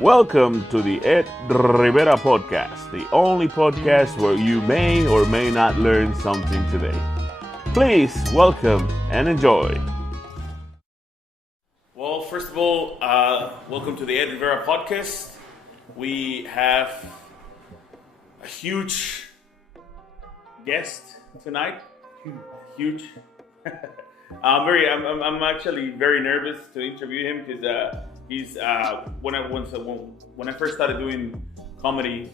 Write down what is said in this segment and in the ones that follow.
Welcome to the EddRivera's podcast, the only podcast where you may or may not learn something today. Please welcome and enjoy. Well, first of all, welcome to the EddRivera's podcast. We have a huge guest tonight. Huge. I'm actually very nervous to interview him because he's when I first started doing comedy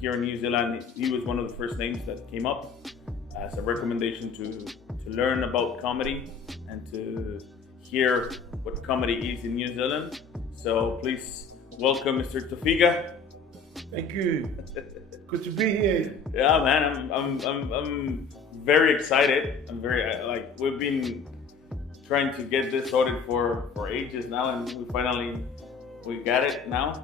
here in New Zealand, he was one of the first names that came up as a recommendation to learn about comedy and to hear what comedy is in New Zealand. So please welcome Mr. Tofiga. Thank you. Good to be here. Yeah, man, I'm very excited. I'm very we've been trying to get this sorted for ages now, and we got it now.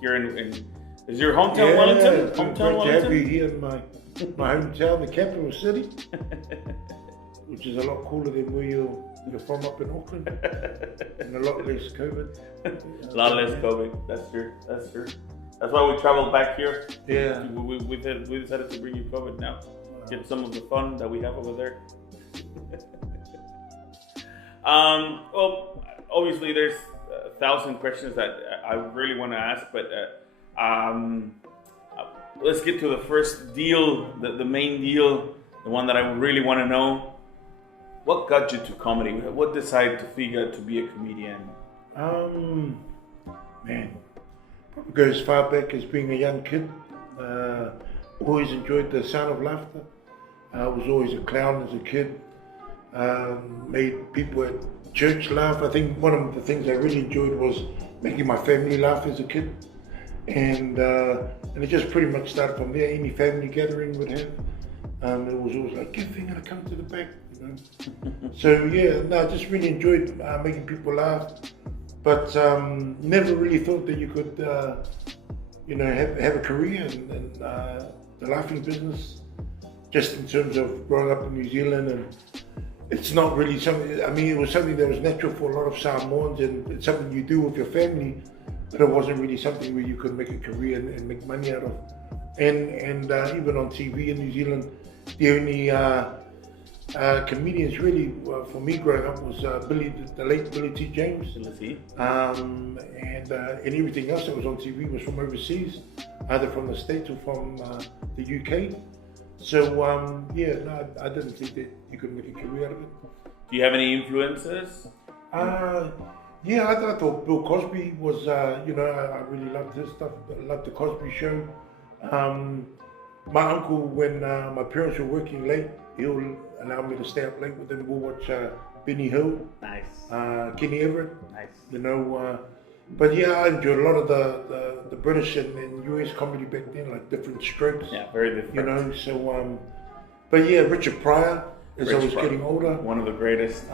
Here in is your hometown Wellington? Hometown Wellington. To have you here in my hometown, the capital city, which is a lot cooler than where you're from up in Auckland, and a lot less COVID. A lot less COVID. That's true. That's why we traveled back here. Yeah. We decided to bring you COVID now. Get some of the fun that we have over there. Well, obviously there's 1,000 questions that I really want to ask, but let's get to the first deal, the main deal, the one that I really want to know. What got you to comedy? What decided Tofiga to be a comedian? Man, probably goes as far back as being a young kid. Always enjoyed the sound of laughter. I was always a clown as a kid. Made people at church laugh. I think one of the things I really enjoyed was making my family laugh as a kid. And it just pretty much started from there. Any family gathering would have. It was always like, "Give thing and come to the back," you know. So yeah, I just really enjoyed making people laugh. But never really thought that you could, have a career in the laughing business. Just in terms of growing up in New Zealand, and it's not really something. I mean, it was something that was natural for a lot of Samoans, and it's something you do with your family. But it wasn't really something where you could make a career and make money out of. And even on TV in New Zealand, the only comedians really for me growing up was the late Billy T. James. And everything else that was on TV was from overseas, either from the States or from the UK. So I didn't think that you could make a career out of it. Do you have any influences? I thought Bill Cosby was, I really loved his stuff. I loved the Cosby Show. My uncle, when my parents were working late, he'll allow me to stay up late with them. We'll watch Benny Hill. Nice. Kenny Everett. Nice. But yeah, I enjoyed a lot of the British and US comedy back then, like Different Strokes. Yeah, very different. But yeah, Richard Pryor, as I was getting older. One of the greatest.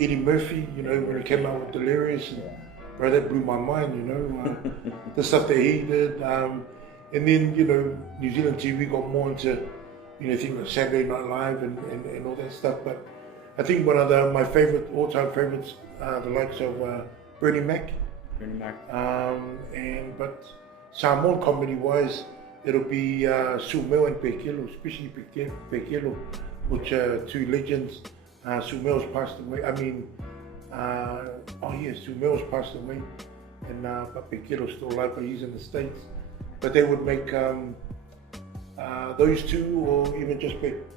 Eddie Murphy, when he came out with Delirious, bro, that blew my mind, the stuff that he did. And then, New Zealand TV got more into, things like Saturday Night Live and all that stuff. But I think one of my all-time favorites, the likes of Bernie Mac. But Samoan comedy-wise, it'll be Sumel and Pekelo, especially Pekelo, which are two legends. Sumel's passed away. Sumel's passed away, and but Pekelo's still alive, but he's in the States. But they would make those two, or even just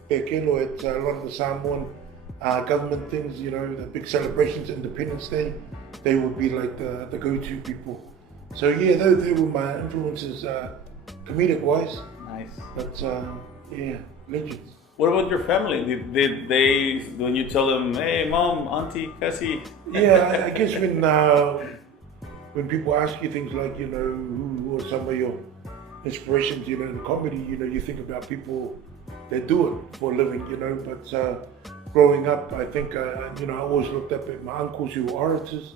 Pekelo at a lot of the Samoan government things, the big celebrations, Independence Day, they would be like the go-to people. So yeah, they were my influences, comedic-wise. Nice. But legends. What about your family? Did they, when you tell them, "Hey, mom, auntie, Cassie"? Yeah, I guess when people ask you things like, who are some of your inspirations, in comedy, you think about people that do it for a living, But growing up, I think, I always looked up at my uncles who were orators,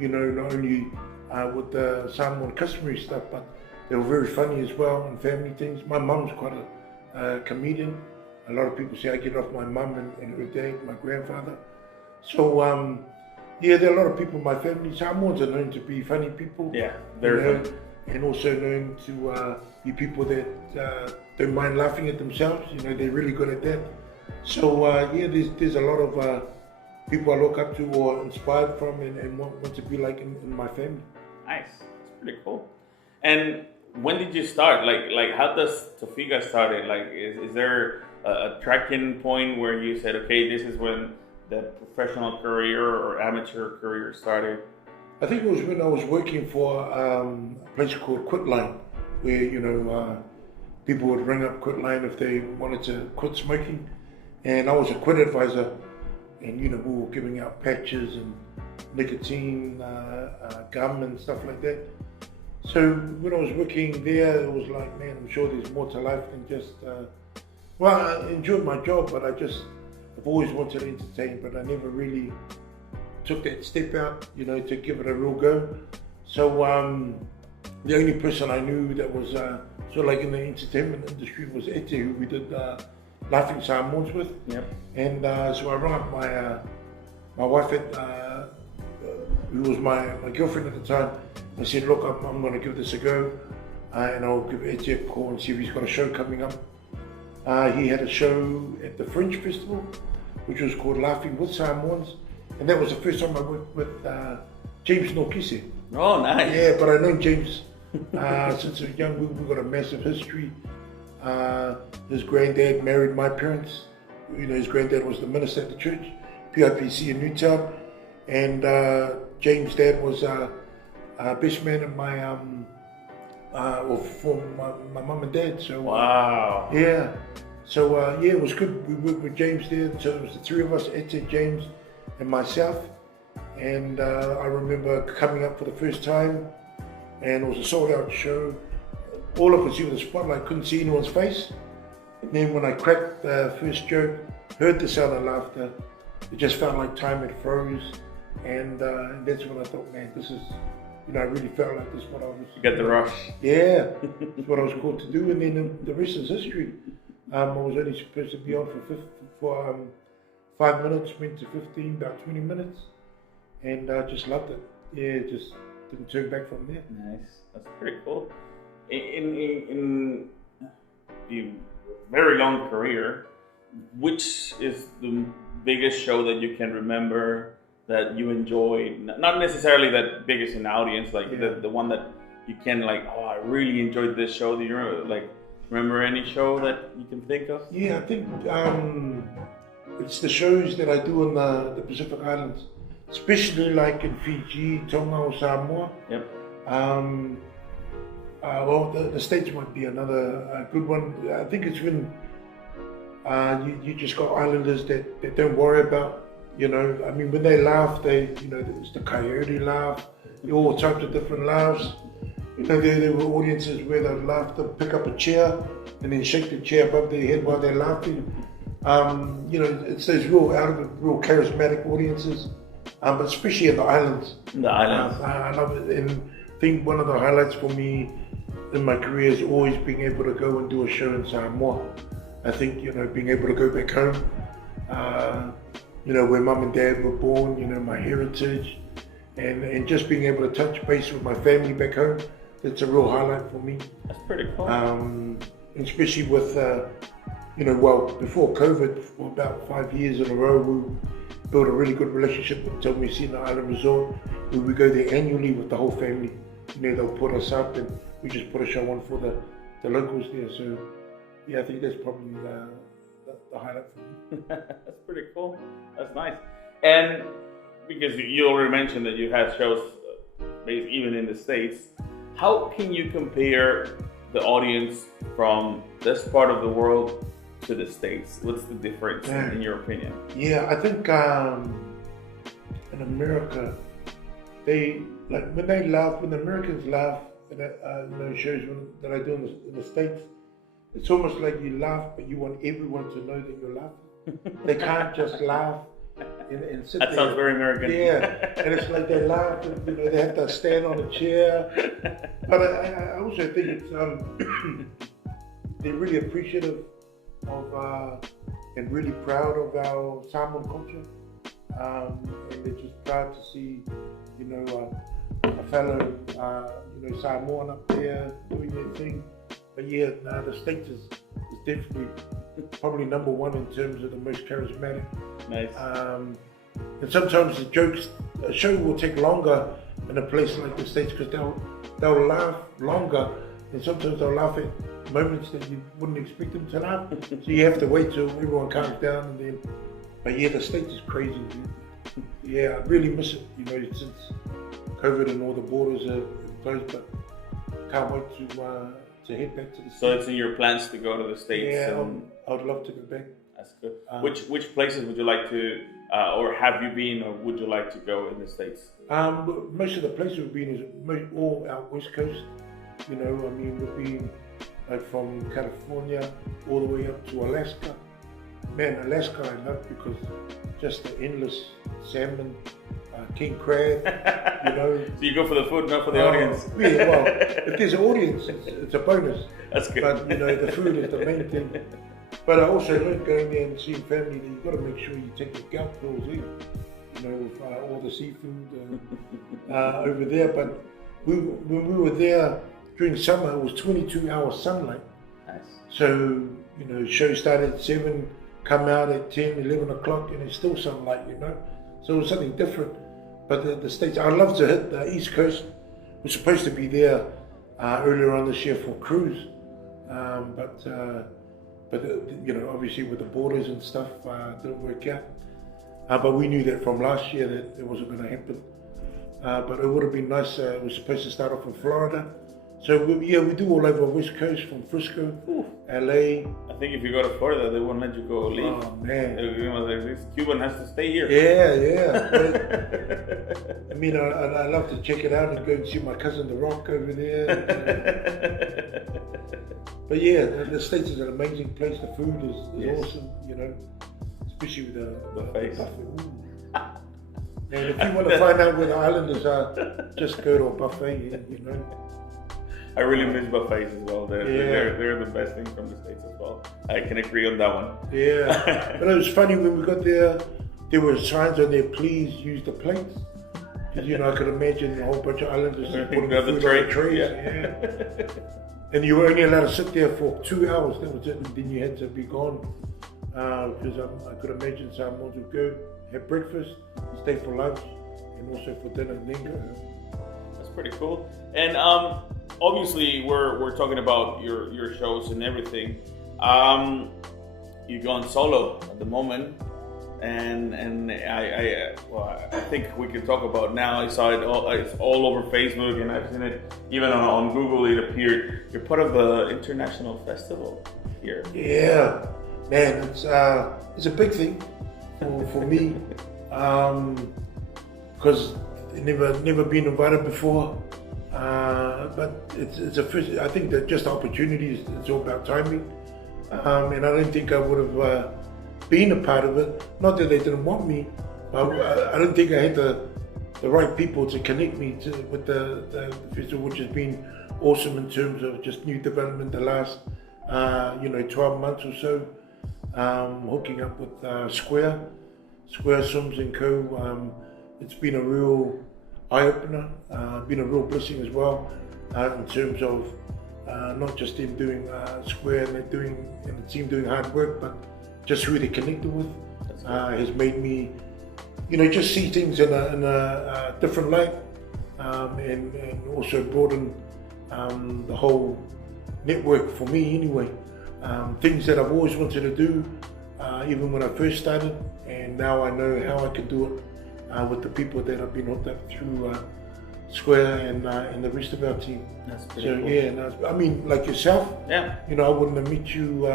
not only with the Samoan customary stuff, but they were very funny as well, and family things. My mum's quite a comedian. A lot of people say I get off my mum and her dad, my grandfather. So Yeah, there are a lot of people in my family. Samoans are known to be funny people. Yeah, very funny. And also known to be people that don't mind laughing at themselves. They're really good at that. So there's a lot of people I look up to or inspired from and want to be like in my family. Nice, that's pretty cool. And when did you start? Like how does Tofiga started? Like, is there a tracking point where you said, okay, this is when the professional career or amateur career started? I think it was when I was working for a place called Quitline, where people would ring up Quitline if they wanted to quit smoking, and I was a quit advisor, and we were giving out patches and nicotine gum and stuff like that. So when I was working there, it was like, man, I'm sure there's more to life than just. I enjoyed my job, but I've always wanted to entertain, but I never really took that step out, to give it a real go. So the only person I knew that was sort of like in the entertainment industry was Ete, who we did Laughing Samoans with. Yep. And so I rang up my wife, who was my girlfriend at the time. I said, look, I'm going to give this a go, and I'll give Ete a call and see if he's got a show coming up. He had a show at the Fringe Festival, which was called Laughing with Samoans. And that was the first time I worked with James Norkise. Oh, nice. Yeah, but I know James since I was young. We've got a massive history. His granddad married my parents. His granddad was the minister at the church, PIPC in Newtown. And James' dad was best man at for my mum and dad. So wow. Yeah. So it was good. We worked with James there. So it was the three of us, Ete, James, and myself. And I remember coming up for the first time, and it was a sold out show. All I could see was the spotlight, couldn't see anyone's face. And then when I cracked the first joke, heard the sound of laughter, it just felt like time had froze. And that's when I thought, man, this is, I really felt like this is what I was. You got the rush. Yeah, it's what I was called to do. And then the rest is history. I was only supposed to be on for 5 minutes, went to 15, about 20 minutes. And I just loved it. Yeah, just didn't turn back from there. Nice, that's pretty cool. In the very long career, which is the biggest show that you can remember that you enjoyed? Not necessarily that biggest in the audience, like the one that you can I really enjoyed this show. Do you remember any show that you can think of? Yeah, I think it's the shows that I do in the Pacific Islands, especially like in Fiji, Tonga, or Samoa. Yep. The States might be another good one. I think it's when you just got islanders that don't worry about, when they laugh, it's the coyote laugh, all types of different laughs. There were audiences where they laugh, they'll pick up a chair and then shake the chair above their head while they're laughing. It's those real charismatic audiences, but especially in the islands. I love it, and I think one of the highlights for me in my career is always being able to go and do a show in Samoa. I think, being able to go back home, where mum and dad were born, my heritage, and just being able to touch base with my family back home, that's a real highlight for me. That's pretty cool. Especially with, before COVID, for about 5 years in a row, we built a really good relationship with Filmmaking Island Resort, where we go there annually with the whole family. They'll put us up and we just put a show on for the locals there. So, yeah, I think that's probably the highlight for me. That's pretty cool. That's nice. And because you already mentioned that you had shows even in the States, how can you compare the audience from this part of the world to the States? What's the difference in your opinion? Yeah, I think in America, when the Americans laugh at shows that I do in the States, it's almost like you laugh, but you want everyone to know that you're laughing. They can't just laugh and sit there. That sounds very American. Yeah, and it's like they laugh, and they have to stand on a chair. But I also think it's they're really appreciative of and really proud of our Samoan culture. and they're just proud to see, a fellow, Samoan up there doing their thing. But yeah, the States is definitely probably number one in terms of the most charismatic. Nice. And sometimes a show will take longer in a place like the States because they'll laugh longer, and sometimes they'll laugh at moments that you wouldn't expect them to laugh. So you have to wait till everyone calms down, and then. But yeah, the States is crazy, dude. Yeah, I really miss it, since COVID and all the borders are closed, but can't wait to head back to the States. So it's in your plans to go to the States? Yeah, I'd love to go back. That's good. Which places would you like to, or have you been, or would you like to go in the States? Most of the places we've been is all out West Coast. We've been like from California all the way up to Alaska. Man, Alaska I love because just the endless salmon, king crab, So you go for the food, not for the audience? Yeah, well, if there's an audience, it's a bonus. That's good. But, the food is the main thing. But I also learned going there and seeing family that you've got to make sure you take your gout pills in, with all the seafood over there. But when we were there during summer, it was 22 hours sunlight. Nice. So, show started at 7, come out at 10, 11 o'clock, and it's still sunlight, So it was something different. But the States, I'd love to hit the East Coast. We're supposed to be there earlier on this year for a cruise. But obviously with the borders and stuff, didn't work out. But we knew that from last year that it wasn't going to happen. But it would have been nice. We're supposed to start off in Florida. So we do all over West Coast, from Frisco, LA. I think if you go to Florida, they won't let you go leave. Oh man! This Cuban has to stay here. Yeah. I love to check it out and go and see my cousin The Rock over there. But yeah, the States is an amazing place. The food is awesome, especially with the buffet. And if you want to find out where the islanders are, just go to a buffet, I really miss buffets as well. They're the best thing from the States as well. I can agree on that one. Yeah, but it was funny when we got there. There were signs on there, please use the plates. Because I could imagine a whole bunch of islanders putting food on the trays. Yeah. And you were only allowed to sit there for 2 hours. That was it, and then you had to be gone. Because I could imagine someone would go have breakfast, stay for lunch, and also for dinner, and then go. That's pretty cool. And obviously, we're talking about your shows and everything. You've gone solo at the moment, and I think we can talk about now. I saw it's all over Facebook, and I've seen it even on Google. It appeared. You're part of the international festival here. Yeah, man, it's a big thing for me, because never been invited before. But it's a first. I think that just opportunities. It's all about timing, and I don't think I would have been a part of it. Not that they didn't want me, but I don't think I had the right people to connect me with the festival, which has been awesome in terms of just new development the last 12 months or so. Hooking up with Square Swims and Co. It's been a real eye-opener, been a real blessing as well, in terms of not just them doing Square and the team doing hard work, but just who they connected with has made me, just see things in a different light, and also broaden the whole network for me anyway. Things that I've always wanted to do, even when I first started, and now I know how I can do it with the people that have been hooked up through Square and the rest of our team. That's pretty cool. Yeah, like yourself. Yeah. I wouldn't have met you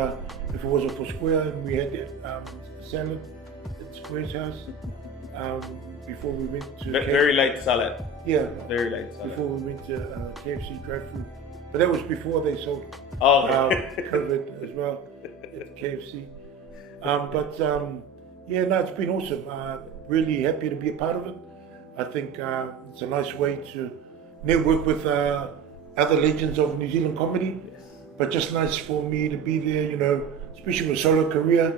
if it wasn't for Square, and we had that salad at Square's house before we went to very light salad. Yeah. Very light salad. Before we went to KFC drive-through. But that was before they sold COVID as well at KFC. It's been awesome. Really happy to be a part of it. I think it's a nice way to network with other legends of New Zealand comedy. Yes. But just nice for me to be there, especially with solo career,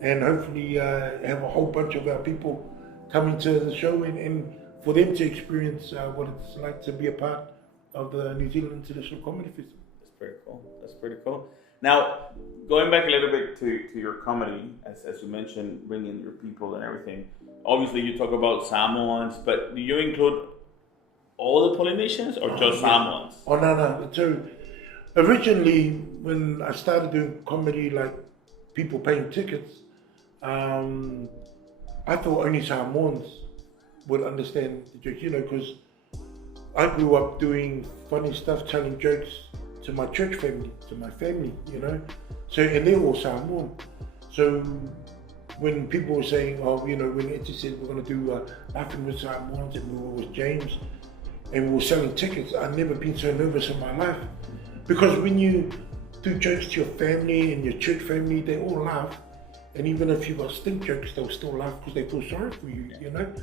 and hopefully have a whole bunch of our people coming to the show and for them to experience what it's like to be a part of the New Zealand International Comedy Festival. That's pretty cool. That's pretty cool. Now, going back a little bit to your comedy, as you mentioned, bringing your people and everything. Obviously, you talk about Samoans, but do you include all the Polynesians or just Samoans? Oh, no. So, originally, when I started doing comedy, like people paying tickets, I thought only Samoans would understand the jokes, because I grew up doing funny stuff, telling jokes to my church family, to my family, So, and they're all Samoan. So, when people were saying, when Eddie said we're going to do Laughing with Samoans and we were with James and we were selling tickets, I'd never been so nervous in my life. Because when you do jokes to your family and your church family, they all laugh. And even if you got stink jokes, they'll still laugh because they feel sorry for you, They're like,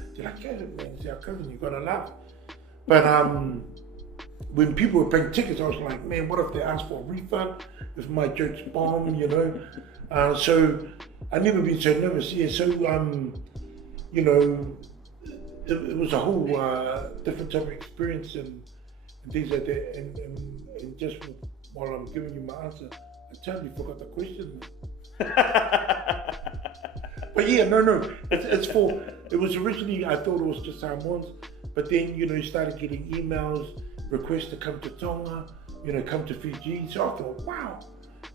yeah, man, it's our cousin, you got to laugh. But when people were paying tickets, I was like, man, what if they ask for a refund if my jokes bomb, So I've never been so nervous. Yeah, so, it was a whole different type of experience and things like that. And just while I'm giving you my answer, I totally forgot the question. But yeah, no. It was originally, I thought it was just Samoans, but then, you started getting emails, requests to come to Tonga, come to Fiji. So I thought, wow,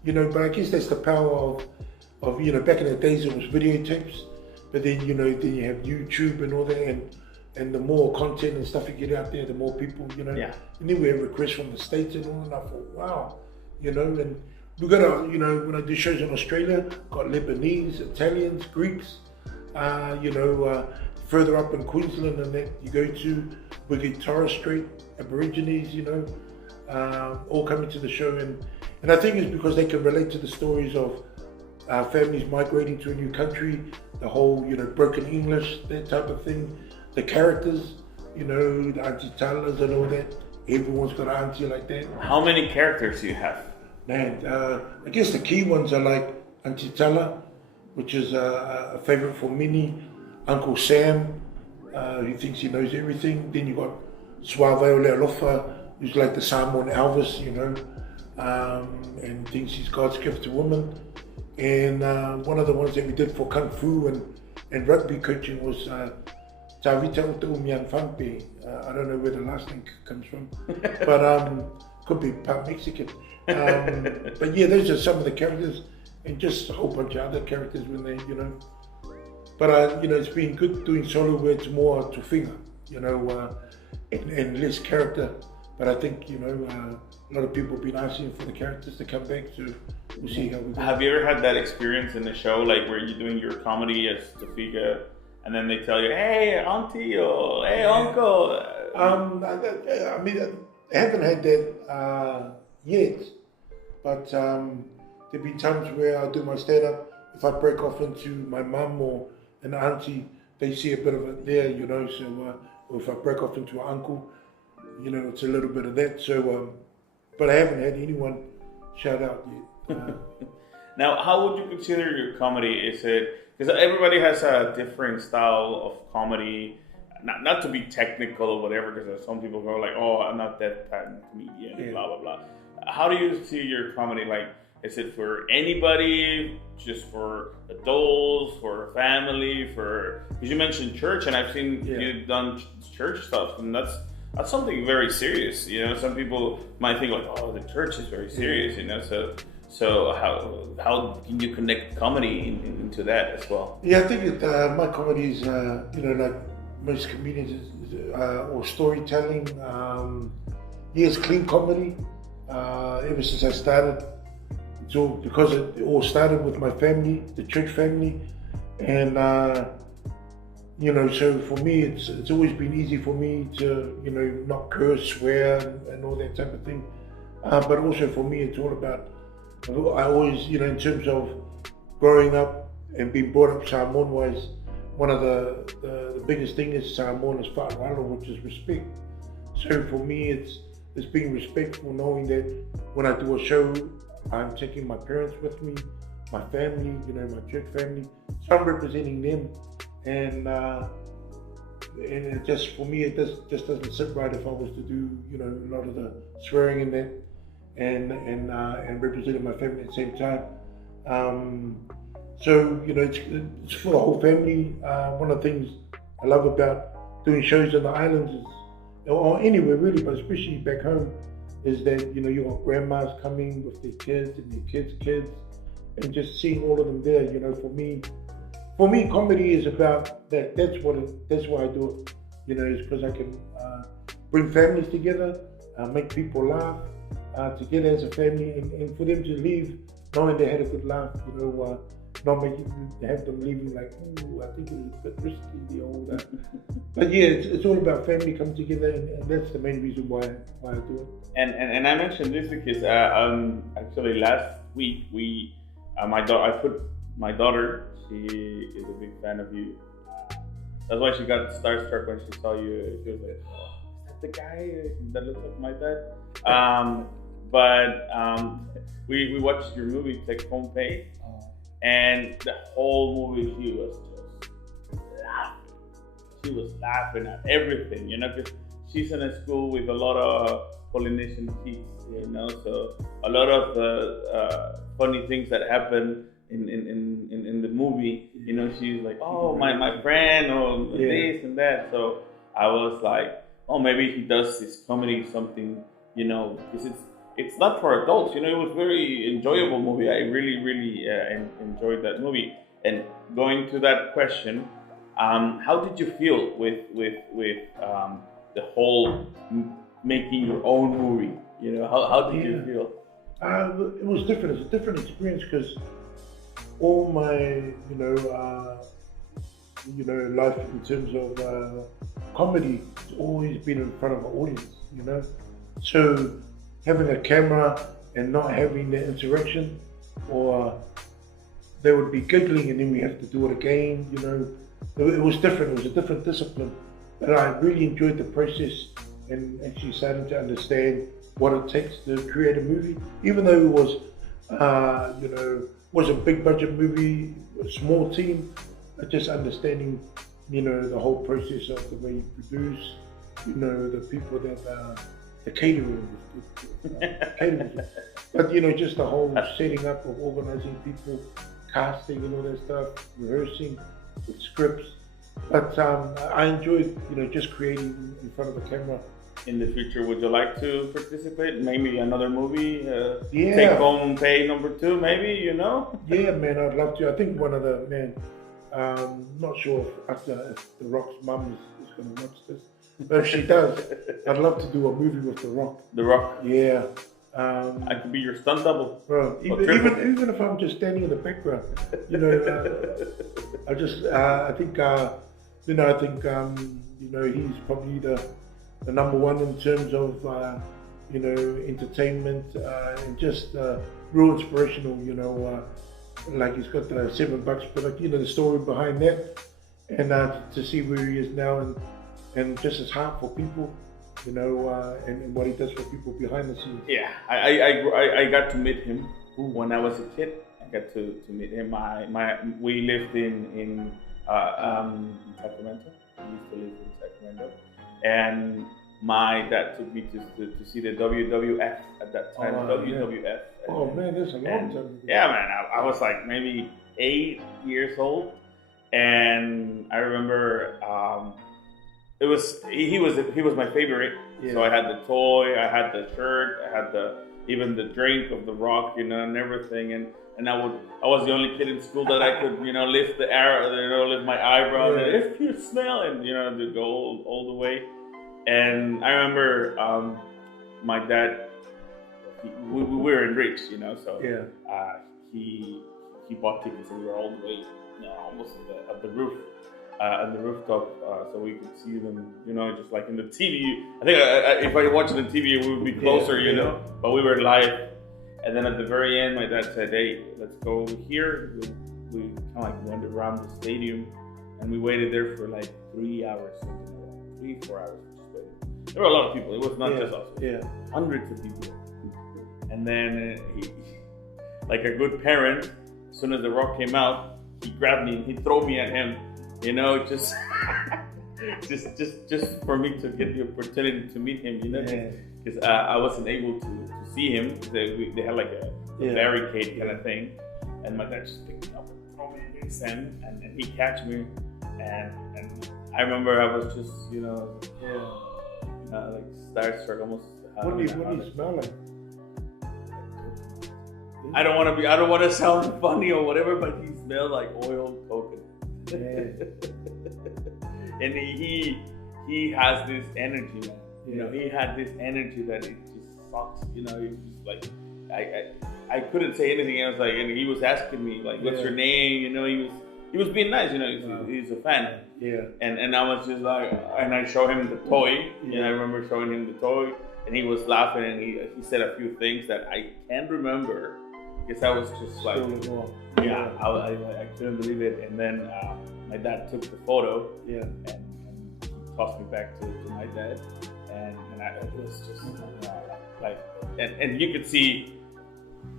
but I guess that's the power of back in the days it was videotapes, but then, then you have YouTube and all that, and the more content and stuff you get out there, the more people, Yeah. And then we have requests from the States and all, and I thought, wow, and we got when I do shows in Australia, got Lebanese, Italians, Greeks, further up in Queensland and that you go to, we get Torres Strait Aborigines, all coming to the show, and I think it's because they can relate to the stories of families migrating to a new country, the whole, broken English, that type of thing, the characters, the Auntie Talas and all that. Everyone's got an auntie like that. How many characters do you have? Man, I guess the key ones are like Auntie Tala, which is a favorite for many, Uncle Sam, who thinks he knows everything. Then you got Suave Lealofa, who's like the Samoan Elvis, and thinks he's God's gift to women. And one of the ones that we did for Kung Fu and rugby coaching was Tawita Umian Fampe. I don't know where the last name comes from, but could be part Mexican. But yeah, those are some of the characters, and just a whole bunch of other characters when they, But it's been good doing solo where it's more Tofiga, and less character. But I think a lot of people have been asking for the characters to come back, so we'll see how we go. Have you ever had that experience in the show, like where you're doing your comedy as Tofiga, and then they tell you, "Hey, auntie," or "Hey, uncle"? I mean, I haven't had that yet, but there've been times where I do my stand-up. If I break off into my mum or an auntie, they see a bit of it there, So, or if I break off into an uncle, it's a little bit of that. So, but I haven't had anyone shout out yet. Now, how would you consider your comedy? Is it because everybody has a different style of comedy? Not to be technical or whatever, because some people go like, "Oh, I'm not that patent comedian," yeah. Blah blah blah. How do you see your comedy? Like, is it for anybody? Just for adults? For family? Because you mentioned church, and I've seen you've done church stuff, and that's something very serious. Some people might think like, "Oh, the church is very serious," So how can you connect comedy into that as well? Yeah, I think that my comedy is, like most comedians, or storytelling. It's clean comedy. Ever since I started, so because it all started with my family, the church family, and so for me, it's always been easy for me to not curse, swear, and all that type of thing. But also for me, it's all about. I always, in terms of growing up and being brought up Samoan-wise, one of the biggest thing is Samoan is whānau, which is respect. So for me, it's being respectful, knowing that when I do a show, I'm taking my parents with me, my family, my church family. So I'm representing them, and and it just, for me, it just doesn't sit right if I was to do, you know, a lot of the swearing in that and representing my family at the same time. So, you know, it's for the whole family. One of the things I love about doing shows on the islands is, or anywhere really, but especially back home, is that, you know, you got grandmas coming with their kids and their kids' kids, and just seeing all of them there. You know, for me, comedy is about that. That's why I do it. You know, is because I can bring families together, make people laugh together as a family, and for them to leave knowing they had a good laugh. You know, not have them leaving like, oh, I think it was a bit risky, the old. But yeah, it's all about family coming together, and that's the main reason why I do it. And I mentioned this because actually last week I put my daughter. She is a big fan of you. That's why she got starstruck when she saw you. She was like, oh, is that the guy that looks like my dad? We watched your movie Take Home Pay, and the whole movie she was just laughing. She was laughing at everything, you know, because she's in a school with a lot of Polynesian kids, you know, so a lot of the funny things that happen in the movie, you know, she's like, oh, my friend, or this and that. So I was like, oh, maybe he does this comedy something, you know, because it's not for adults, you know. It was very enjoyable movie. I really enjoyed that movie. And going to that question, how did you feel with the whole making your own movie? You know, how did you feel? It was different. It's a different experience because all my, life in terms of comedy has always been in front of an audience, you know. So having a camera and not having the interaction, or they would be giggling and then we have to do it again, you know. It was different. It was a different discipline, but I really enjoyed the process and actually starting to understand what it takes to create a movie, even though it was, was a big budget movie, a small team, just understanding, you know, the whole process of the way you produce, you know, the people that the catering, but you know, just the whole setting up of organizing people, casting and all that stuff, rehearsing with scripts. But I enjoyed, you know, just creating in front of the camera. In the future, would you like to participate? Maybe another movie? Take Home Pay #2, maybe, you know? Yeah, man, I'd love to. I think one of the, not sure if The Rock's mum is going to watch this, but if she does, I'd love to do a movie with The Rock. The Rock? Yeah. I could be your stunt double. Bro, even if I'm just standing in the background, you know, I think he's probably the number one in terms of, entertainment and just real inspirational, you know, like he's got the $7, but like, you know, the story behind that, and to see where he is now and just his heart for people, you know, and what he does for people behind the scenes. Yeah, I got to meet him when I was a kid. I got to meet him. We lived in Sacramento. We used to live in Sacramento, and my dad took me to see the WWF at that time. WWF. Yeah. Oh man, that's a long time ago. Yeah, man. I was like maybe 8 years old, and I remember he was my favorite. Yeah. So I had the toy, I had the shirt, I had even the drink of The Rock, you know, and everything. And I was the only kid in school that I could, you know, lift the arrow, you know, lift my eyebrow, and if you smell, and you know, to go all the way. And I remember my dad, we were in Rich, you know, so he bought tickets, and we were all the way, you know, almost at the roof. At the rooftop, so we could see them, you know, just like in the TV. I think if I watched it on TV, we would be closer, you know, but we were live. And then at the very end, my dad said, hey, let's go over here. We kind of like went around the stadium, and we waited there for like 3 hours, 3-4 hours. Just waiting. There were a lot of people. It was not just us. Yeah. Hundreds of people. And then he, like a good parent, as soon as The Rock came out, he grabbed me and he threw me at him. You know, just just for me to get the opportunity to meet him, you know, because I wasn't able to see him. They had like a barricade kind of thing, and my dad just picked me up and threw me in the sand, and he catch me, and I remember I was just, you know, like starstruck almost. What do you smell like? I don't want to sound funny or whatever, but he smelled like oil coconut. And he has this energy, man. You know, he had this energy that it just sucks. You know, he was just like, I couldn't say anything else. Like, and he was asking me like, "What's your name?" You know, he was being nice. You know, he's a fan. Yeah. And I was just like, and I showed him the toy. And I remember showing him the toy, and he was laughing, and he said a few things that I can't remember. Because I was just like, I couldn't believe it. And then my dad took the photo, and tossed me back to my dad, and it was just like, and you could see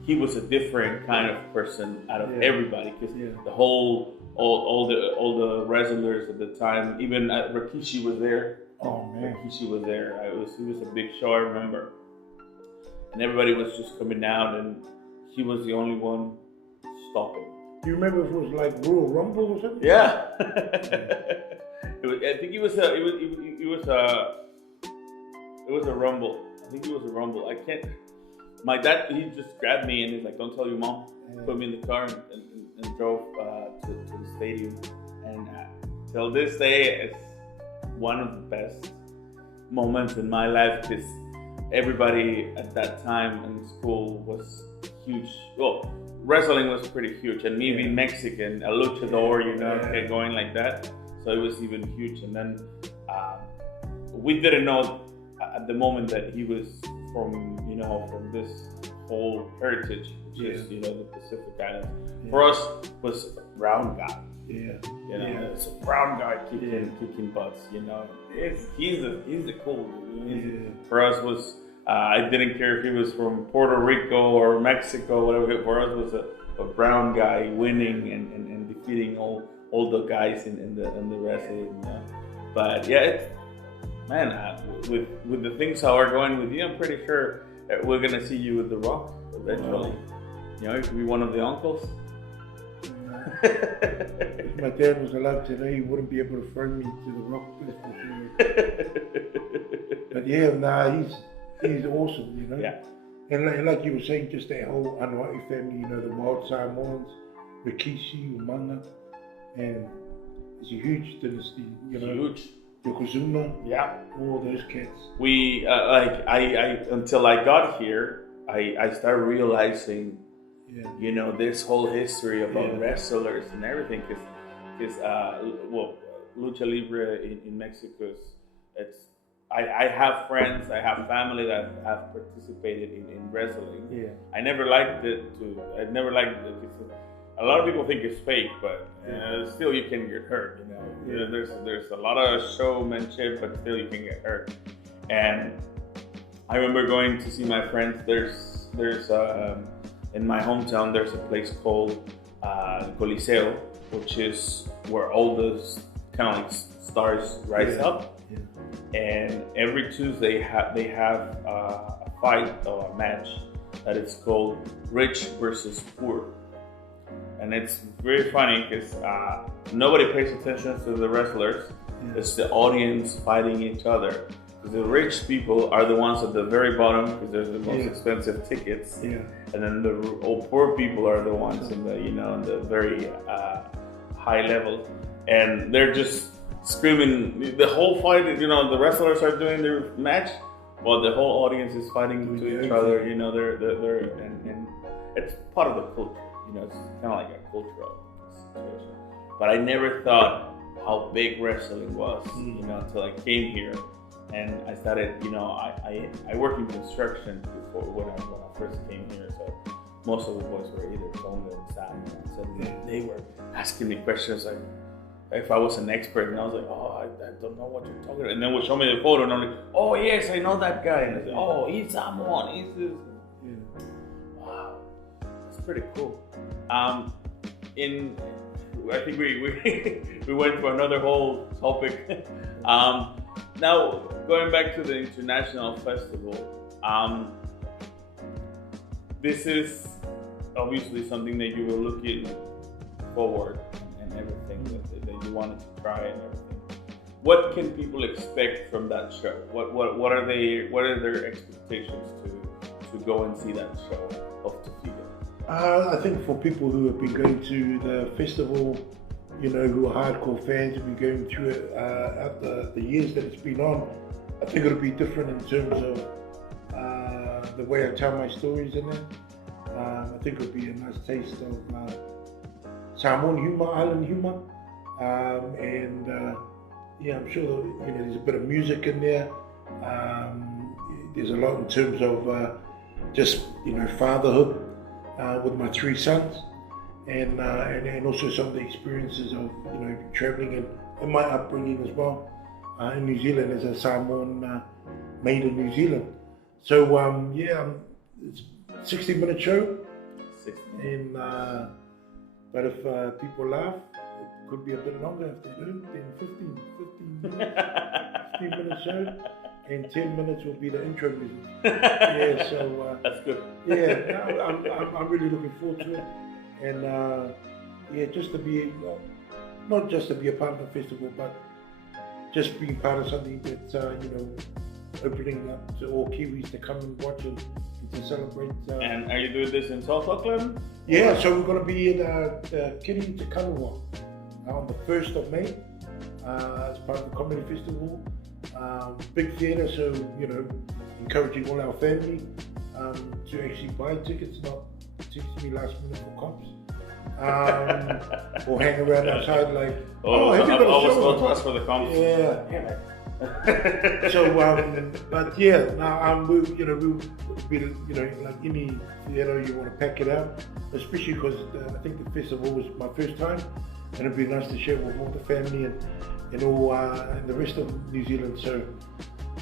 he was a different kind of person out of everybody, because the whole all the wrestlers at the time, even Rikishi was there. Oh man, Rikishi was there. It was a big show, I remember, and everybody was just coming out, and he was the only one stopping. Do you remember if it was like Royal Rumble or something? Yeah. I think it was a Rumble. I think it was a Rumble. I can't. My dad, he just grabbed me and he's like, "Don't tell your mom." Put me in the car and drove to the stadium. And till this day, it's one of the best moments in my life, because everybody at that time in school was huge. Well, wrestling was pretty huge, and me being Mexican, a luchador, you know, going like that, so it was even huge. And then we didn't know at the moment that he was from this whole heritage, which is, you know, the Pacific Islands. For us, was a brown guy. It's a brown guy kicking butts. You know, he's the cool dude. For us was. I didn't care if he was from Puerto Rico or Mexico, whatever. For us, was a brown guy winning and defeating all the guys in the wrestling. But with the things how are going with you, I'm pretty sure we're gonna see you with The Rock eventually. You know, you could be one of the uncles. If my dad was alive today, he wouldn't be able to throw me to The Rock. But he's awesome, you know. And like you were saying, just that whole Anua'i family, you know, the wild Samoans, Rikishi, Umanga, and it's a huge dynasty, you know. Huge. Yokozuna, all those cats. We I until I got here, I started realizing, you know, this whole history about wrestlers and everything, because Lucha Libre in Mexico, I have friends, I have family that have participated in wrestling. I never liked it. A lot of people think it's fake, but still you can get hurt. You know, there's a lot of showmanship, but still you can get hurt. And I remember going to see my friends. There's in my hometown, there's a place called Coliseo, which is where all the kind of like stars rise up. And every Tuesday they have a fight or a match that is called Rich versus Poor. And it's very funny because nobody pays attention to the wrestlers. It's the audience fighting each other. Because the rich people are the ones at the very bottom, because they're the most expensive tickets. And then the poor people are the ones in the the very high level, and they're just screaming the whole fight. The wrestlers are doing their match, while the whole audience is fighting to each other. They're and it's part of the culture. It's kind of like a cultural situation. But I never thought how big wrestling was, until I came here, and I started. I worked in construction before when I first came here, so most of the boys were either Tonga or Sam, so they were asking me questions like if I was an expert, and I was like, oh, I don't know what you're talking about, and then would show me the photo, and I'm like, oh yes, I know that guy, and I said, oh, he's Samoan, he's this. Wow, it's pretty cool. I think we went for another whole topic. Now going back to the international festival, this is obviously something that you were looking forward and everything that you wanted to try and everything. What can people expect from that show? What are their expectations to go and see that show of Tofiga? I think for people who have been going to the festival, you know, who are hardcore fans, have been going through it out the years that it's been on, I think it'll be different in terms of the way I tell my stories in it. I think it'll be a nice taste of Samoan humour, island humour, and yeah, I'm sure you know there's a bit of music in there. There's a lot in terms of just fatherhood with my 3 sons, and also some of the experiences of travelling and my upbringing as well in New Zealand as a Samoan made in New Zealand. So yeah, it's a 60-minute show, 60 and but if people laugh, it could be a bit longer if they don't. Then 15 minute show, and 10 minutes will be the intro music. Yeah, so that's good. Yeah, I'm really looking forward to it, and yeah, just to be not just to be a part of the festival, but just being part of something that's opening up to all Kiwis to come and watch and to celebrate. And are you doing this in South Auckland? Yeah, so we're going to be in Kiri Te Kanawa on the 1st of May as part of the Comedy Festival. Big theatre, so encouraging all our family to actually buy tickets, not text me last minute for comps. Or hang around outside like, have you got a show? I was ask for the comps. Yeah. So, but yeah, now we'll be like any theatre, you want to pack it out, especially because I think the festival was my first time, and it'd be nice to share with all the family and all and the rest of New Zealand. So,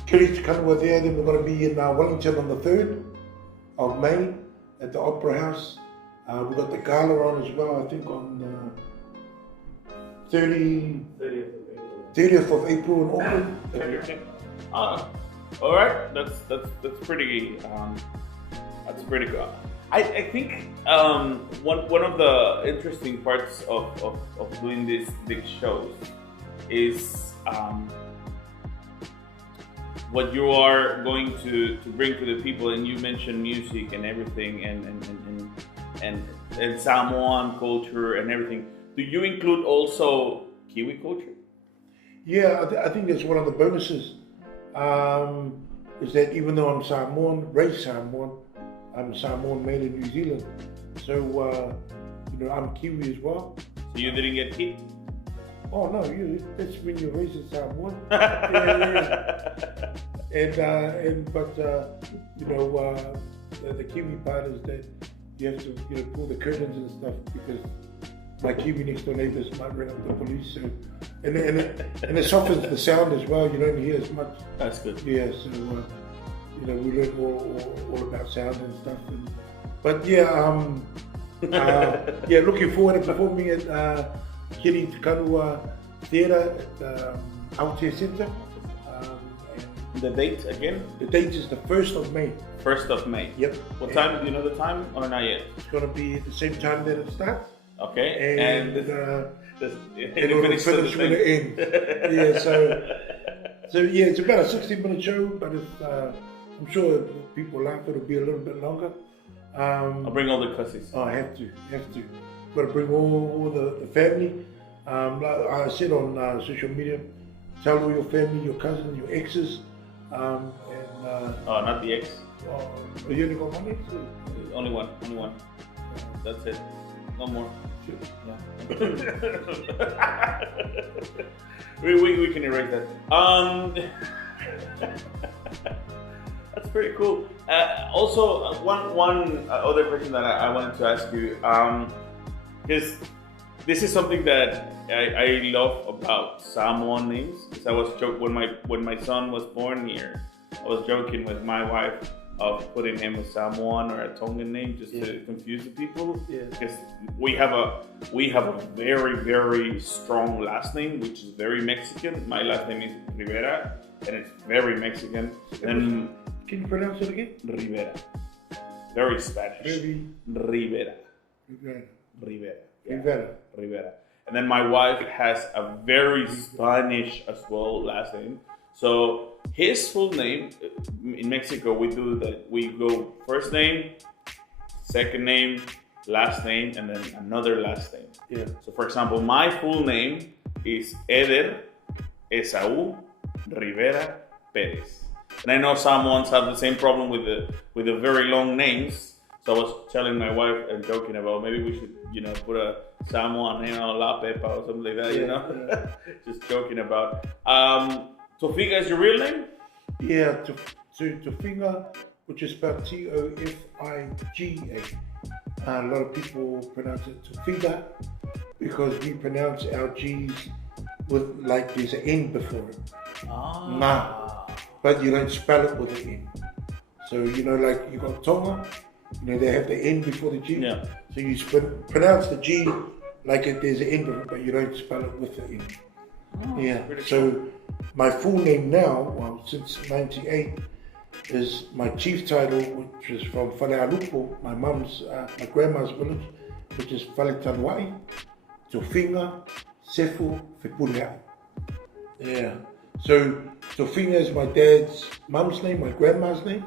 Kiri Te Kanawa there. Then we're going to be in Wellington on the 3rd of May at the Opera House. We've got the gala on as well, I think on 30th of April in Auckland. All right, that's pretty that's pretty good. I think one of the interesting parts of doing these big shows is what you are going to bring to the people, and you mentioned music and everything, and Samoan culture and everything. Do you include also Kiwi culture? Yeah, I think that's one of the bonuses, is that even though I'm Samoan, raised Samoan, I'm Samoan made in New Zealand. So, I'm Kiwi as well. So you didn't get hit? Oh no, that's when you're raised in Samoan. Yeah. But the Kiwi part is that you have to pull the curtains and stuff, because my Kiwi next door neighbours might ring up the police. So, and it softens the sound as well. You don't hear as much. That's good. Yeah. So we learn all about sound and stuff. But yeah, yeah, looking forward to performing at Kiri Te Kanawa Theatre at Aotea Centre. The date again? The date is the 1st of May. 1st of May. Yep. What time? Do you know the time or not yet? It's going to be at the same time that it starts. Okay. And it'll finish when it ends. Yeah. So yeah, it's about a 60-minute show, but I'm sure if people laugh, it'll be a little bit longer. I'll bring all the cussies. Oh, I have to. Got to bring all the family. Like I said on social media, tell all your family, your cousins, your exes, and not the ex. You only got one ex? Only one. That's it. No more. Yeah. we can erase that. That's pretty cool. Also, one other question that I wanted to ask you, because this is something that I love about Samoan names. Because I was joking when my son was born here. I was joking with my wife of putting him a Samoan or a Tongan name just to confuse the people. Yeah. Because we have a very, very strong last name, which is very Mexican. My last name is Rivera, and it's very Mexican. And can you pronounce it again? Rivera. Very Spanish. Rivera. Rivera. Rivera. Yeah. Rivera. Rivera. And then my wife has a very Spanish as well last name. So his full name, in Mexico, we do that. We go first name, second name, last name, and then another last name. Yeah. So for example, my full name is Eder Esaú Rivera Perez. And I know Samoans have the same problem with the very long names. So I was telling my wife and joking about maybe we should, put a Samoan name on La Pepa or something like that, Just joking about. Tofiga is your real name? Yeah, Tofiga, which is spelled Tofiga. A lot of people pronounce it Tofiga because we pronounce our G's with like there's an N before it. Nah, but you don't spell it with an N. So like you got Tonga, they have the N before the G. Yeah. So you pronounce the G like there's an N before it, but you don't spell it with the N. Yeah. So cool. My full name now, since '98, is my chief title, which is from Falealupo, my grandma's village, which is Faletanwai, Tofiga, Sefu, Fepuleai. Yeah. So Tofiga is my dad's mum's name, my grandma's name.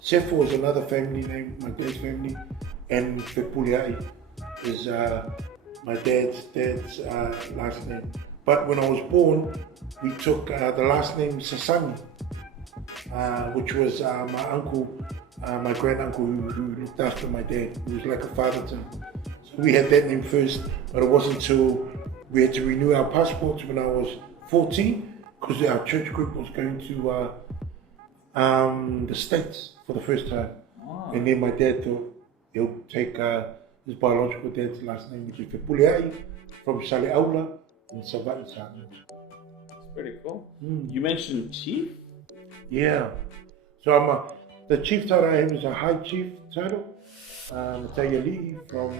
Sefu is another family name, my dad's family, and Fepuleai is my dad's last name. But when I was born, we took the last name Sasami, which was my uncle, my grand uncle who looked after my dad. He was like a father to him. So we had that name first, but it wasn't until we had to renew our passports when I was 14, because our church group was going to the States for the first time. Wow. And then my dad thought he'll take his biological dad's last name, which is Fepuleai, from Saleaula in Savati Samoans. That's pretty cool. You mentioned chief? Yeah. So the chief title I have is a high chief title. Matayali'i from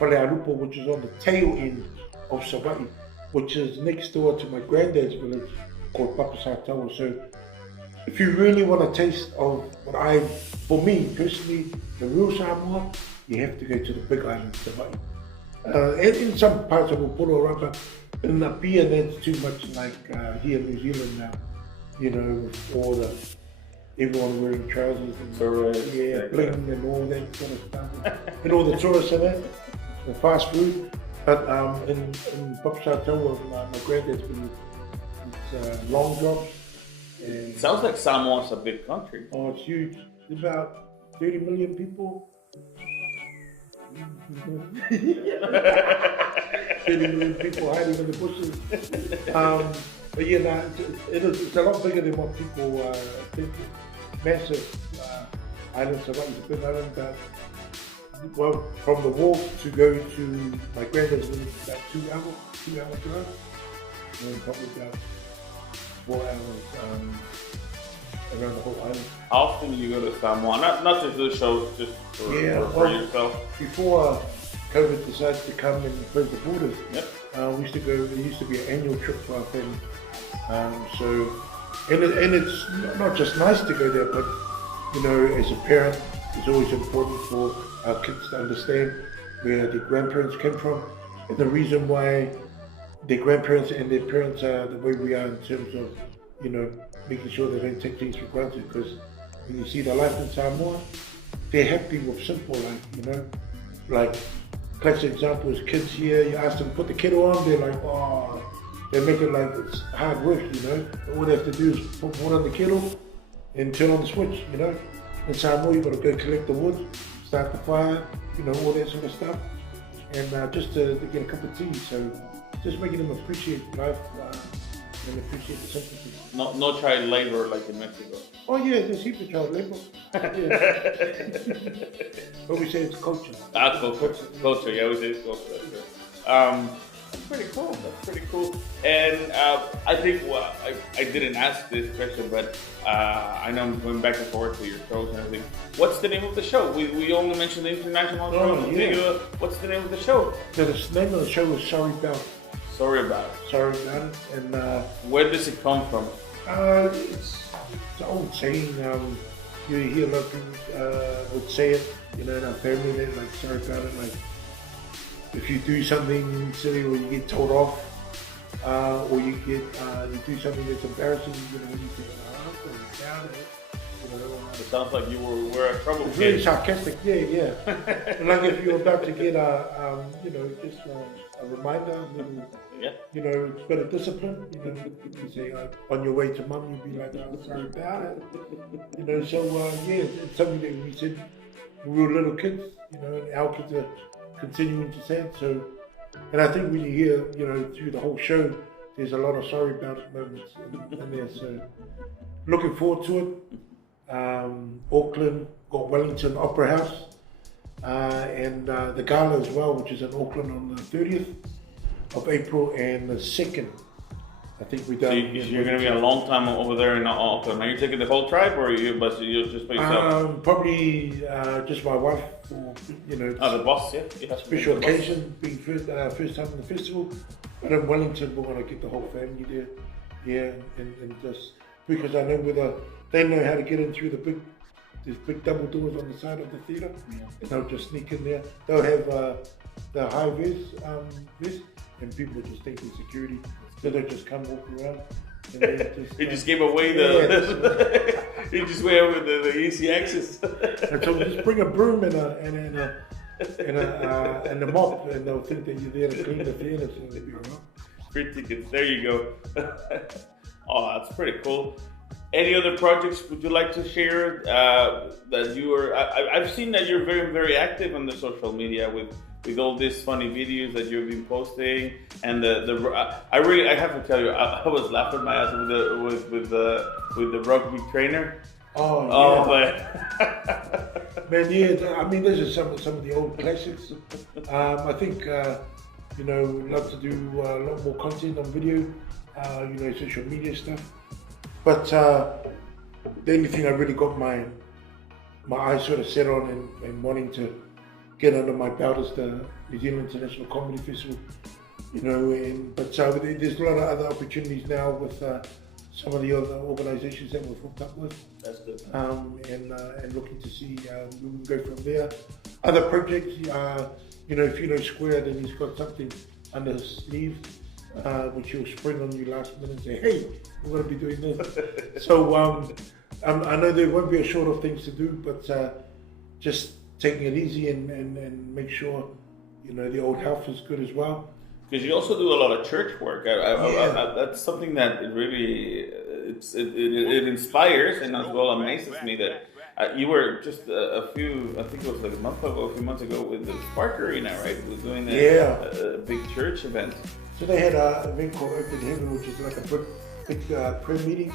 Falealupo, which is on the tail end of Savati, which is next door to my granddad's village called Papasatawa. So if you really want a taste of for me personally, the real Samoa, you have to go to the big island, Savati. And in some parts of Uporo around, but in the Pia, that's too much like here in New Zealand now. With all everyone wearing trousers and tourists, bling and all that sort of stuff, and all the tourists and that, the fast food. But in Papasatawa, my granddad's been it's long jobs. And sounds like Samoa's a big country. Oh, it's huge. There's about 30 million people. 30 million people hiding in the bushes. But it's a lot bigger than what people think. Massive island, Savati is a big island. Well, from the wharf to go to my granddad's village, about 2 hours drive. And then probably about 4 hours around the whole island. How often do you go to Samoa? Not just the shows, just for yourself. Before COVID decided to come and close the borders, we used to go. It used to be an annual trip for our family. And it's not just nice to go there, but as a parent, it's always important for our kids to understand where their grandparents came from and the reason why their grandparents and their parents are the way we are in terms of, making sure they don't take things for granted. Because when you see the life in Samoa, they're happy with simple life, Like, classic example is kids here, you ask them to put the kettle on, they're like, oh, they make it like it's hard work, All they have to do is put water on the kettle and turn on the switch, In Samoa, you got to go collect the wood, start the fire, all that sort of stuff. And just to get a cup of tea. So just making them appreciate life and appreciate the simplicity. No child labor like in Mexico. Oh yeah, there's heaps of child labor. But we say it's culture. Culture. Yeah, we say it's culture. That's pretty cool. That's pretty cool. And I think I didn't ask this question, but I know I'm going back and forth to your shows and everything. What's the name of the show? We only mentioned the international show. Yeah. What's the name of the show? So the name of the show is Sorry About It. Sorry About It. Sorry About It. And where does it come from? It's an old saying. You hear a lot of people would say it, in our family, they're like, sorry about it. Like, if you do something silly or you get told off, or you do something that's embarrassing, when you think, I'm sorry about it. It sounds like you were a trouble kid. It's really sarcastic, yeah. Like if you're about to get just a reminder, it's better discipline. You say on your way to mum, you'd be like, I'm sorry about it. It's something that we said when we were little kids. And our kids are continuing to say it. So, and I think when you hear, through the whole show, there's a lot of sorry about it moments in there. So, looking forward to it. Auckland, got Wellington Opera House, and the gala as well, which is in Auckland on the 30th of April and the 2nd. I think we done. So you're going to be a long time over there in Auckland. Are you taking the whole tribe, or you'll just by yourself? Probably just my wife. The boss, yeah. Special occasion, being first time in the festival. But in Wellington, we're going to get the whole family there. Yeah, and just because I know they know how to get in through there's big double doors on the side of the theatre, and they'll just sneak in there. They'll have the high vis, and people just think it's security, so they'll just come walk around. And they just gave away the. He just went over the easy access. And so just bring a broom and a mop, and they'll think that you're there to clean the theatre, so they'll be alright. Free tickets. There you go. Oh, that's pretty cool. Any other projects would you like to share that you are? I've seen that you're very, very active on the social media with all these funny videos that you've been posting, and I have to tell you, I was laughing my ass with the rugby trainer. Man, yeah. I mean, those are some of the old classics. I think we'd love to do a lot more content on video, social media stuff. But the only thing I really got my eyes sort of set on and wanting to get under my belt is the New Zealand International Comedy Festival, but there's a lot of other opportunities now with some of the other organisations that we've hooked up with. That's good. And looking to see where we can go from there. Other projects, if you know Square, then he's got something under his sleeve. Which he'll spring on you last minute and say, hey, we're going to be doing this. So I know there won't be a short of things to do, but just taking it easy and make sure, the old health is good as well. Because you also do a lot of church work. That's something that it really, it inspires and as well amazes me that you were just a few months ago with the Spark Arena, right? Was doing a big church event. So they had an event called Open Heaven, which is like a big prayer meeting,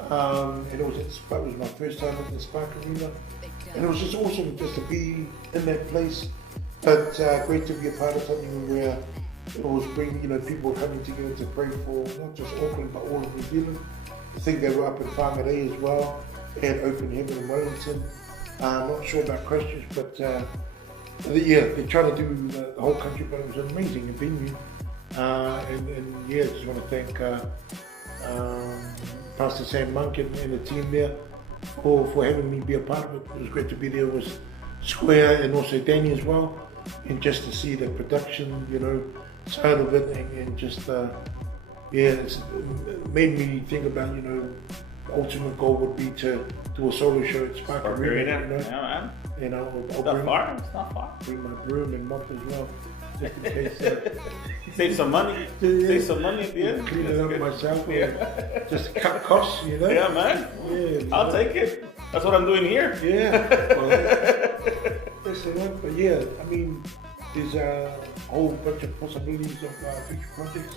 and it was my first time at the Spark Arena, and it was just awesome just to be in that place. But great to be a part of something where it was bringing people coming together to pray for not just Auckland but all of New Zealand. I think they were up in Whangarei as well. They had Open Heaven in Wellington. Not sure about Christchurch, but they're trying to do the whole country. But it was an amazing venue. I just want to thank Pastor Sam Monk and the team there for having me be a part of it. It was great to be there with Square and also Danny as well, and just to see the production, side of it, and just it's made me think about the ultimate goal would be to do a solo show at Spark Arena. It's not far. Bring my broom and mop as well. Just in case. Save some money. Save some money at the end. Clean it up myself. Just cut costs, Yeah, man. Yeah. I'll take it. That's what I'm doing here. Yeah. That's it. But I mean, there's a whole bunch of possibilities of future projects.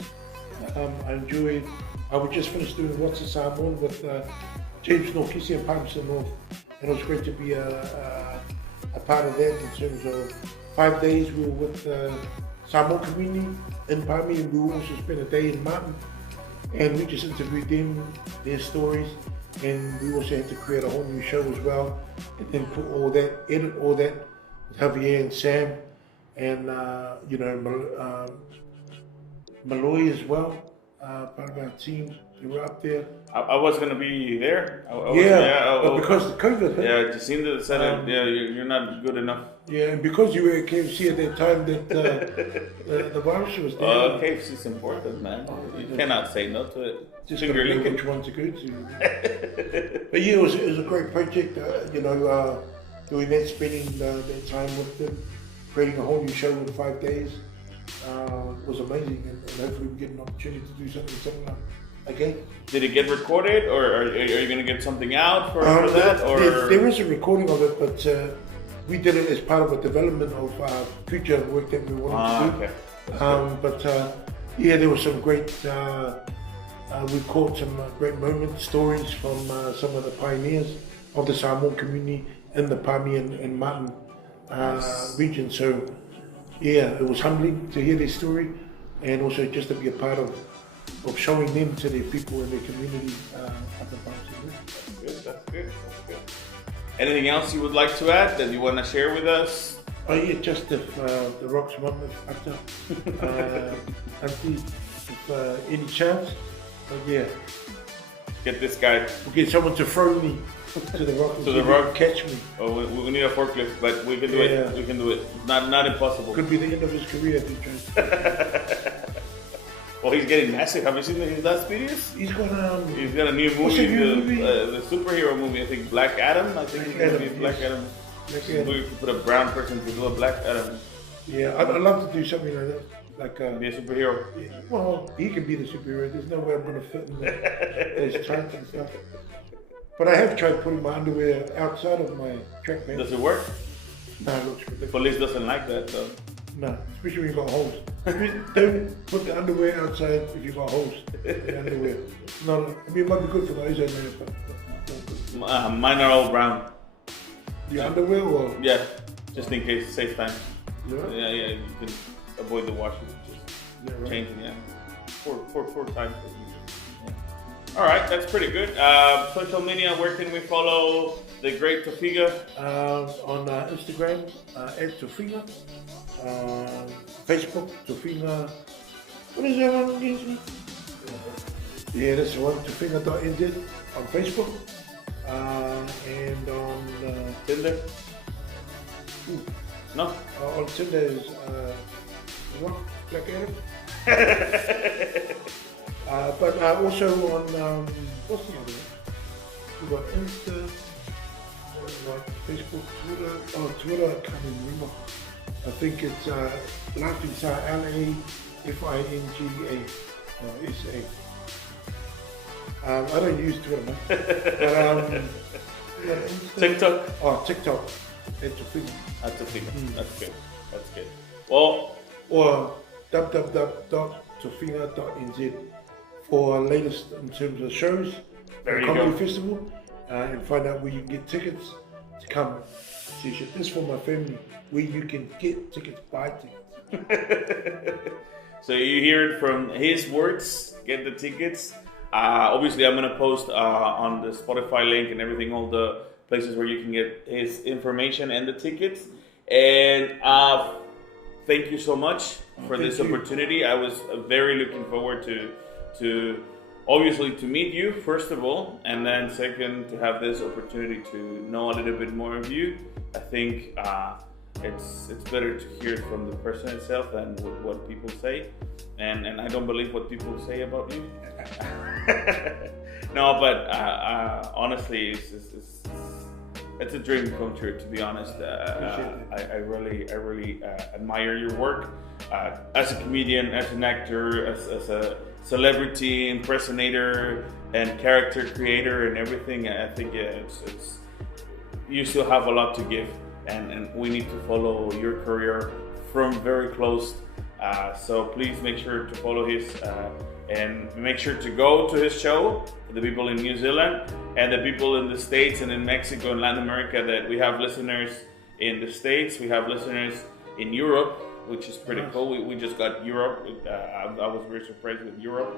I enjoyed. I would just finish doing What's a Samoan with James Norkisi and Palmerston North, and it was great to be a part of that in terms of 5 days we were with the Samoan community, in Palmy, and we will also spend a day in Martin, and we just interviewed them, their stories, and we also had to create a whole new show as well, and then edit all that with Javier and Sam, and Malloy as well, part of our team. They were up there. I was gonna be there. But because of COVID hit. Yeah, Jacinda said you're not good enough. Yeah, and because you were at KFC at that time, that the virus was there. KFC's important, man. You cannot say no to it. Just gotta know which one to go to. But yeah, it was a great project. Doing that, spending that time with them, creating a whole new show in 5 days was amazing, and hopefully we get an opportunity to do something similar again. Did it get recorded, or are you going to get something out for that? Or there is a recording of it, but we did it as part of a development of future work that we wanted to do. Okay. There was some great. We caught some great moments, stories from some of the pioneers of the Samoan community in the Palmy and Martin region. So, it was humbling to hear their story, and also just to be a part of showing them to their people in their community up in Palmy. That's good. Anything else you would like to add that you want to share with us? Oh yeah, just if the rocks want after Auntie, if any chance. But yeah. Get this guy. We'll get someone to throw me to the rock. To the rock? Catch me. Oh, we need a forklift, but we can do it. We can do it. Not impossible. Could be the end of his career if he tries. Well, he's getting massive. Have you seen his last videos? He's got a new movie, the superhero movie. I think Black Adam. I think it's Black Adam. We put a brown person to do a Black Adam. Yeah, I'd love to do something like that. Be a superhero. Well, he can be the superhero. There's no way I'm going to fit in his trunks and stuff. But I have tried putting my underwear outside of my track pants. Does it work? No, it looks ridiculous. Police doesn't like that though. No, especially when you've got holes. Don't put the underwear outside if you've got holes in the underwear. It might be good for those owners, but mine are all brown. The underwear or? Yeah, just in case, save time. Yeah, you can avoid the washing. Just changing, four times. All right, that's pretty good. Social media, where can we follow the great Tofiga? On Instagram, @Tofiga. Facebook, Tofiga. What is that one again? Yeah, that's the one, Tofiga.nz on Facebook. And on Tinder? No? On Tinder is what? Black Adam? But also on what's the other one? We've got Insta, Facebook, Twitter. Oh, Twitter, I can't even remember. I think it's Laughing Samoans, LAFINGA, SA. I don't use Twitter, man. But, TikTok? Oh, TikTok. That's a thing. That's good. That's good. Well, or www.tofiga.nz for latest in terms of shows, there the you comedy go. festival, and find out where you can get tickets to come see shit. This is for my family, where you can get tickets, buy tickets. So you hear it from his words. Get the tickets. Obviously, I'm gonna post on the Spotify link and everything, all the places where you can get his information and the tickets. And thank you so much for this opportunity. I was very looking forward to obviously to meet you first of all, and then second to have this opportunity to know a little bit more of you. I think it's better to hear it from the person itself than what people say, and I don't believe what people say about you. No, but honestly, it's a dream come true, to be honest. I really admire your work as a comedian, as an actor, as a celebrity impersonator and character creator and everything. I think it's you still have a lot to give, and we need to follow your career from very close. So please make sure to follow his and make sure to go to his show for the people in New Zealand and the people in the States and in Mexico and Latin America. That we have listeners in the States, we have listeners in Europe, which is pretty cool. We just got Europe. I was very surprised with Europe.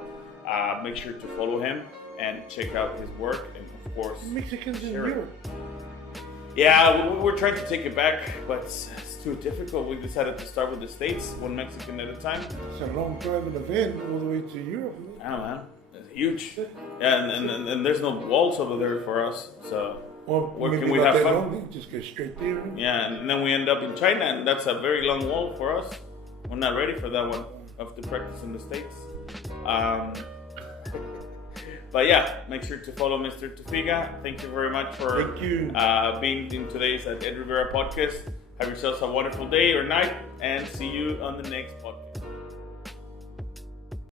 Make sure to follow him and check out his work, and of course, Mexicans in share it. Europe. Yeah, we're trying to take it back, but it's too difficult. We decided to start with the States, one Mexican at a time. It's a long drive in a van all the way to Europe. I don't know, man. It's huge. Yeah, and there's no walls over there for us, so where can we have fun? Long, just go straight there. Yeah, and then we end up in China, and that's a very long wall for us. We're not ready for that one. Have to practice in the States. But yeah, make sure to follow Mr. Tofiga. Thank you very much for being in today's Ed Rivera podcast. Have yourselves a wonderful day or night, and see you on the next podcast.